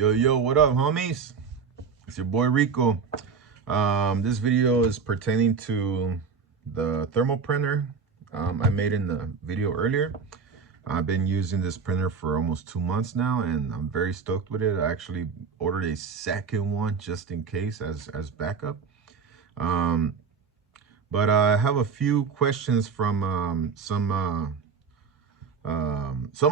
Yo, what up, homies? It's your boy Rico. This video is pertaining to the thermal printer I made in the video earlier. I've been using this printer for almost 2 months now, and I'm very stoked with it. I actually ordered a second one just in case as backup. But I have a few questions from some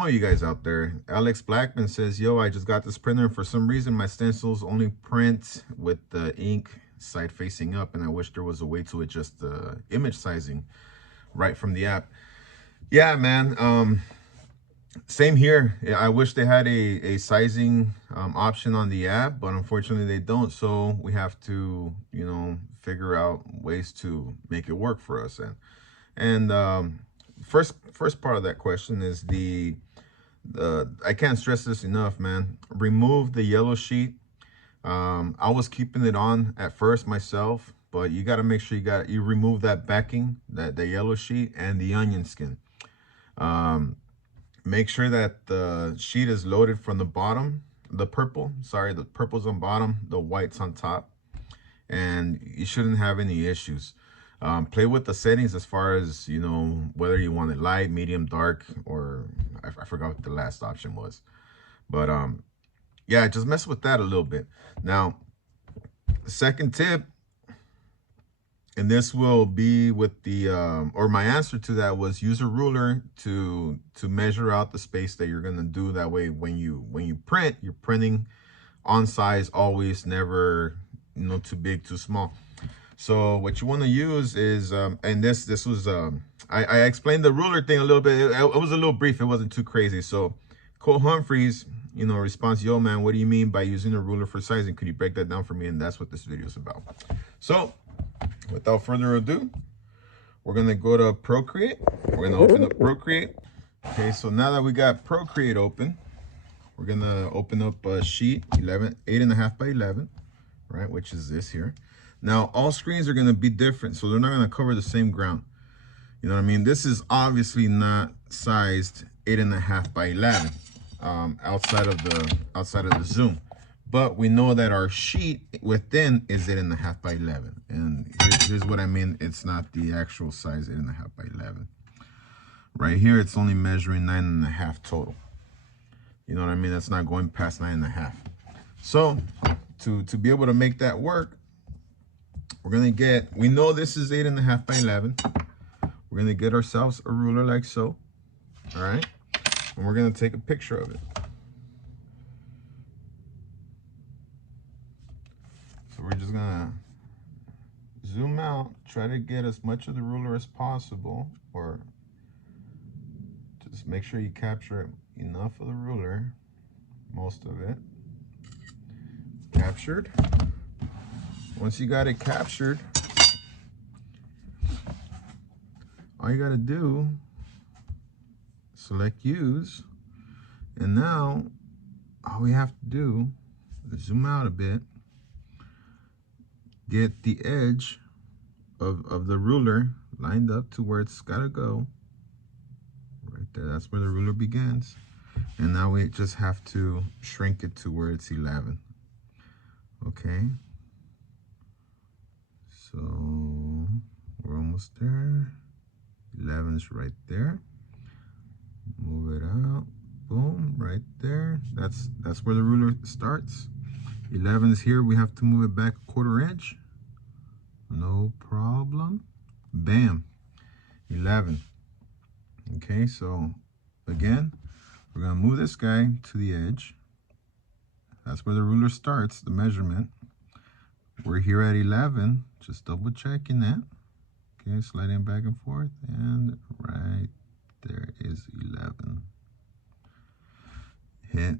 of you guys out there. Alex Blackman says, yo, I just got this printer, and for some reason my stencils only print with the ink side facing up, and I wish there was a way to adjust the image sizing right from the app. Yeah, man, same here. I wish they had a sizing option on the app, but unfortunately they don't, so we have to, you know, figure out ways to make it work for us. And first part of that question is the I can't stress this enough, man. Remove the yellow sheet. I was keeping it on at first myself, but you got to make sure you remove that backing, the yellow sheet, and the onion skin. Make sure that the sheet is loaded from the bottom. The purple's on bottom, the white's on top, and you shouldn't have any issues. Play with the settings as far as, you know, whether you want it light, medium, dark, or I forgot what the last option was. But yeah, just mess with that a little bit. Now, the second tip, and this will be with the or my answer to that was, use a ruler to measure out the space that you're gonna do. That way when you print, you're printing on size always, never, you know, too big, too small. So what you want to use is and this was I explained the ruler thing a little bit. It was a little brief, it wasn't too crazy. So Cole Humphreys, you know, response, yo man, what do you mean by using a ruler for sizing? Could you break that down for me? And that's what this video is about. So without further ado, we're gonna go to Procreate. We're gonna open up Procreate. Okay, so now that we got Procreate open, we're gonna open up a sheet 8.5 by 11, right, which is this here. Now, all screens are going to be different, so they're not going to cover the same ground. You know what I mean? This is obviously not sized 8.5 by 11 outside of the zoom, but we know that our sheet within is 8.5 by 11, and here's what I mean. It's not the actual size 8.5 by 11. Right here, it's only measuring 9.5 total. You know what I mean? That's not going past 9.5. So to be able to make that work, we're gonna we know this is 8.5 by 11. We're gonna get ourselves a ruler like so, all right? And we're gonna take a picture of it. So we're just gonna zoom out, try to get as much of the ruler as possible, or just make sure you capture enough of the ruler, most of it captured. Once you got it captured, all you got to do, select use, and now all we have to do is zoom out a bit, get the edge of the ruler lined up to where it's got to go, right there. That's where the ruler begins, and now we just have to shrink it to where it's 11. Okay. So we're almost there. 11 is right there. Move it out. Boom, right there. That's where the ruler starts. 11 is here. We have to move it back a 1/4 inch. No problem. Bam. 11. Okay, so again, we're gonna move this guy to the edge. That's where the ruler starts, the measurement. We're here at 11, just double checking that. Okay, sliding back and forth, and right there is 11. Hit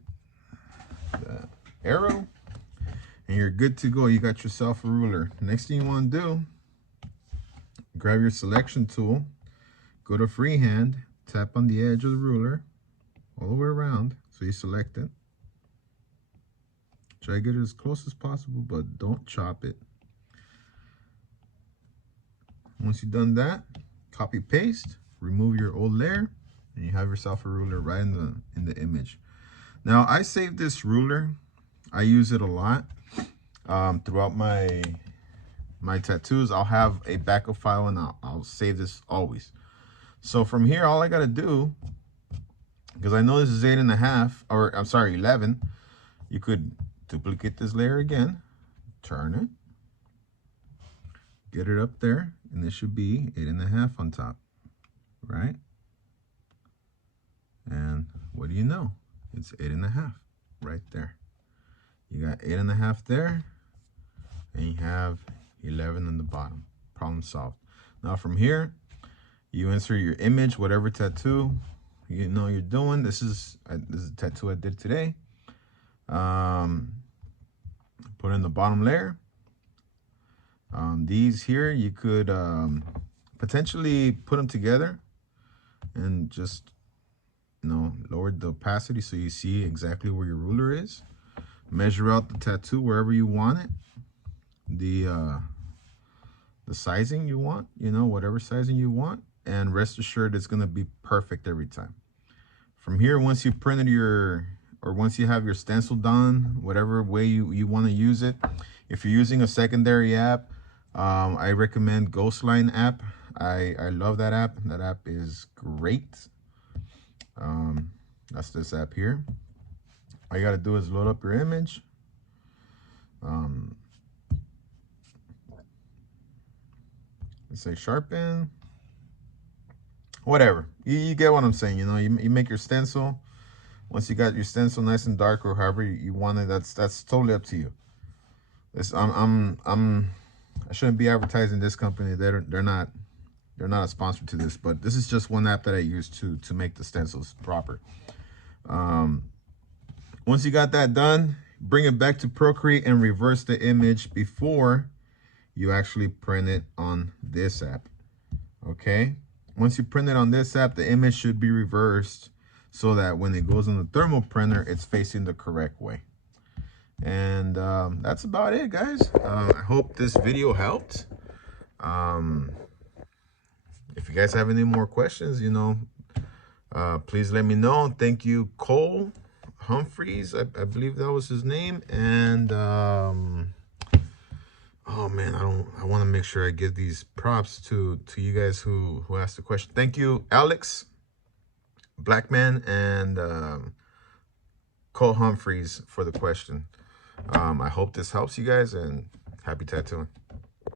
the arrow, and you're good to go. You got yourself a ruler. Next thing you want to do, grab your selection tool, go to freehand, tap on the edge of the ruler all the way around, so you select it. Try to get it as close as possible, but don't chop it. Once you've done that, copy paste, remove your old layer, and you have yourself a ruler right in the image. Now I saved this ruler I use it a lot throughout my tattoos. I'll have a backup file and I'll save this always. So from here, all I gotta do, because I know this is 8.5, or I'm sorry, 11, you could duplicate this layer again, turn it, get it up there, and this should be 8.5 on top, right? And what do you know? It's 8.5 right there. You got 8.5 there, and you have 11 on the bottom. Problem solved. Now from here, you insert your image, whatever tattoo you know you're doing. This is a tattoo I did today. Put in the bottom layer. These here, you could potentially put them together and just, you know, lower the opacity so you see exactly where your ruler is. Measure out the tattoo wherever you want it. The sizing you want, you know, whatever sizing you want, and rest assured it's going to be perfect every time. From here, once you printed once you have your stencil done, whatever way you want to use it, if you're using a secondary app, I recommend Ghostline app. I love that app. That app is great. That's this app here. All you got to do is load up your image. Let's say sharpen. Whatever. You get what I'm saying. You know, you make your stencil. Once you got your stencil nice and dark, or however you want it, that's totally up to you. I shouldn't be advertising this company. They're not a sponsor to this, but this is just one app that I use to make the stencils proper. Once you got that done, bring it back to Procreate and reverse the image before you actually print it on this app. Okay? Once you print it on this app, the image should be reversed so that when it goes on the thermal printer, it's facing the correct way. And that's about it, guys. I hope this video helped. If you guys have any more questions, you know, please let me know. Thank you, Cole Humphreys. I believe that was his name. And oh man, I want to make sure I give these props to you guys who asked the question. Thank you, Alex Blackman and Cole Humphreys for the question. I hope this helps you guys, and happy tattooing.